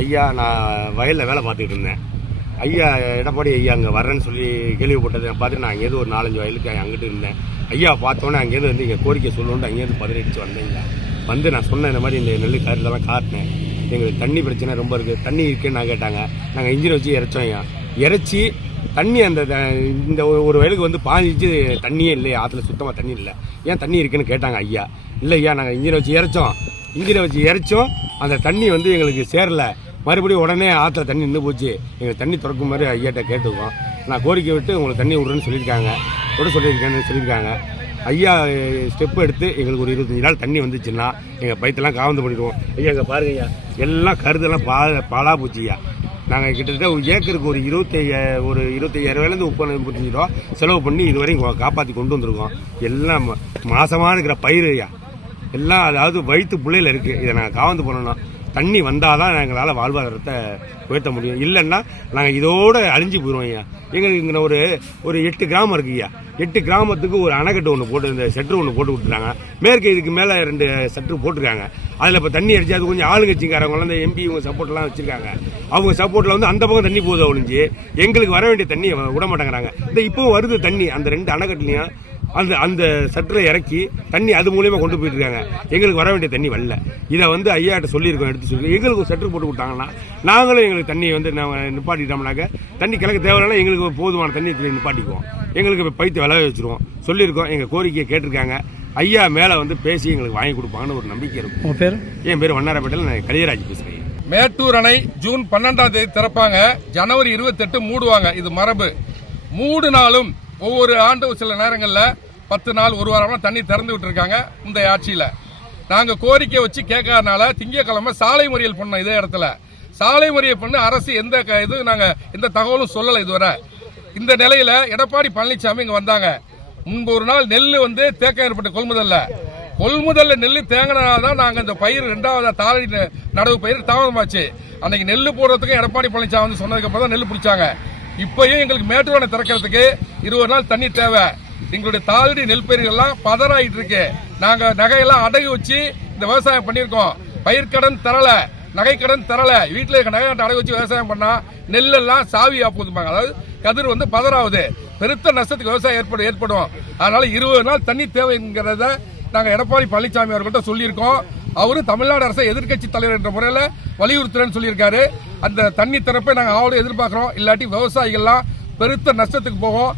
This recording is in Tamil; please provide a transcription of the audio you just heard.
ஐயா நான் வயலில் வேலை பார்த்துக்கிட்டு இருந்தேன். ஐயா எடப்பாடி ஐயா அங்கே வரேன்னு சொல்லி கேள்விப்பட்டதை பார்த்துட்டு நான் அங்கேருந்து ஒரு 4-5 வயலுக்கு அங்கிட்டு இருந்தேன். ஐயா பார்த்தோன்னே அங்கேருந்து வந்து இங்கே கோரிக்கை சொல்லணுன்ட்டு அங்கேருந்து பதிலடிச்சு வந்தேங்க. வந்து நான் சொன்னேன் இந்த மாதிரி இந்த நெல் காரிலலாம் காட்டினேன். எங்களுக்கு தண்ணி பிரச்சனை ரொம்ப இருக்குது, தண்ணி இருக்குன்னு நான் கேட்டாங்க. நாங்கள் இன்ஜினை வச்சு இறைச்சோம். ஐயா இறைச்சி தண்ணி இந்த ஒரு வயலுக்கு வந்து பாஞ்சிச்சு தண்ணியே இல்லை, ஆற்றுல சுத்தமாக தண்ணி இல்லை, ஏன் தண்ணி இருக்குன்னு கேட்டாங்க. ஐயா இல்லை ஐயா நாங்கள் இன்ஜினை வச்சு இறைச்சோம், அந்த தண்ணி வந்து எங்களுக்கு சேரலை, மறுபடியும் உடனே ஆற்றுல தண்ணி நின்று போச்சு, எங்களுக்கு தண்ணி திறக்கும் மாதிரி ஐயாட்ட கேட்டுருக்கோம். நான் கோரிக்கை விட்டு உங்களுக்கு தண்ணி விட்றேன்னு சொல்லியிருக்காங்க. ஐயா ஸ்டெப் எடுத்து எங்களுக்கு ஒரு 25 நாள் தண்ணி வந்துச்சுன்னா எங்கள் பயிர்த்தெல்லாம் காவந்து பண்ணிடுவோம். ஐயா இங்கே பாருங்க ஐயா, எல்லாம் கருதெல்லாம் பாலாக போச்சு ஐயா. நாங்கள் கிட்டத்தட்ட ஒரு ஏக்கருக்கு ஒரு 25,000 35 ரூபா செலவு பண்ணி இதுவரையும் காப்பாற்றி கொண்டு வந்திருக்கோம். எல்லாம் மாசமாக இருக்கிற பயிர் ஐயா, எல்லாம் அதாவது வயிற்று பிள்ளையில் இருக்குது. இதை நாங்கள் காவந்து பண்ணணும். தண்ணி வந்தால் தான் எங்களால் வாழ்வாதாரத்தை உயர்த்த முடியும், இல்லைன்னா நாங்கள் இதோடு அழிஞ்சு போயிடுவோம் ஐயா. எங்களுக்கு இங்கே ஒரு 8 கிராமம் இருக்குது ஐயா. 8 கிராமத்துக்கு ஒரு அணைக்கட்டு ஒன்று போட்டு, இந்த ஷெட்ரு ஒன்று போட்டு கொடுத்துருக்காங்க. மேற்கு இதுக்கு மேலே 2 ஷெட்ரு போட்டிருக்காங்க. அதில் இப்போ தண்ணி அடிச்சு அது கொஞ்சம் ஆளுங்கட்சிக்காரவங்களாம் இந்த எம்பி இவங்க சப்போர்ட்லாம் வச்சுருக்காங்க. அவங்க சப்போர்ட்டில் வந்து அந்த பக்கம் தண்ணி போகுது ஒழிஞ்சு எங்களுக்கு வர வேண்டிய தண்ணியை விட மாட்டேங்கிறாங்க. இப்போவும் வருது தண்ணி, அந்த 2 அணைக்கட்டுலையும் அந்த சட்டில் இறக்கி தண்ணி அது மூலியமாக கொண்டு போயிட்டு இருக்காங்க. எங்களுக்கு வர வேண்டிய தண்ணி வரல. இதை வந்து ஐயாட்ட சொல்லியிருக்கோம், எடுத்து சொல்லி எங்களுக்கு சட்டு போட்டு கொடுத்தாங்கன்னா நாங்களும் எங்களுக்கு தண்ணியை வந்து நாங்கள் நிப்பாட்டிட்டோம்னாக்க தண்ணி கிழக்கு தேவையில்லைனா எங்களுக்கு போதுமான தண்ணி நிப்பாட்டிக்குவோம். எங்களுக்கு பைத்து விளைய வச்சுருவோம் சொல்லியிருக்கோம். எங்கள் கோரிக்கையை கேட்டிருக்காங்க. ஐயா மேலே வந்து பேசி எங்களுக்கு வாங்கி கொடுப்பாங்கன்னு ஒரு நம்பிக்கை இருக்கும். உங்கள் பேர்? என் பேர் வண்ணாரப்பேட்டையில் நான் கலியராஜ் பேசுகிறேன். மேட்டூர் அணை ஜூன் 12ஆம் தேதி திறப்பாங்க, ஜனவரி 28 மூடுவாங்க. இது மரபு. மூடினாலும் ஒவ்வொரு ஆண்டு சில நேரங்களில் 10 நாள் 1 வாரம் தண்ணி திறந்து விட்டுருக்காங்க. இந்த ஆட்சியில் நாங்கள் கோரிக்கை வச்சு கேட்காதனால திங்கக்கிழமை சாலை மறியல் பண்ணோம். இதே இடத்துல சாலை மறியல் பண்ண அரசு எந்த தகவலும் சொல்லலை இதுவரை. இந்த நிலையில எடப்பாடி பழனிசாமி இங்க வந்தாங்க. முன்பு ஒரு நாள் நெல் வந்து தேக்கம் ஏற்பட்ட கொள்முதல்ல நெல் தேங்கினால தான் நாங்கள் இந்த பயிர் 2வது தாளடி நடவு பயிர் தாமதமாச்சு. அன்னைக்கு நெல் போடுறதுக்கு எடப்பாடி பழனிசாமி வந்து சொன்னதுக்கு அப்புறம் தான் நெல் பிடிச்சாங்க. இப்பயும் எங்களுக்கு மேட்டூர் அணை திறக்கிறதுக்கு 20 நாள் தண்ணி தேவை. எங்களுடைய தாளடி நெல் பயிர்கள்லாம் பதறாயிட்டு இருக்கு. நாங்க நகையெல்லாம் அடகு வச்சு இந்த விவசாயம் பண்ணியிருக்கோம். பயிர்க்கடன் தரல, நகைக்கடன் தரல, வீட்டில் இருக்க நகை அடகு வச்சு விவசாயம் பண்ணா நெல்லெல்லாம் சாவியா போதுமாங்க. அதாவது கதிர் வந்து பதறாவது, பெருத்த நஷ்டத்துக்கு விவசாயம் ஏற்படும். அதனால 20 நாள் தண்ணி தேவைங்கிறத நாங்க எடப்பாடி பழனிசாமி அவர்கிட்ட சொல்லியிருக்கோம். அவரும் தமிழ்நாடு அரசை எதிர்க்கட்சி தலைவர் என்ற முறையில் வலியுறுத்துறேன்னு சொல்லியிருக்காரு. அந்த தண்ணி திறப்பை நாங்கள் அவளோட எதிர்பார்க்கிறோம். இல்லாட்டி விவசாயிகள்லாம் பெருத்த நஷ்டத்துக்கு போகும்.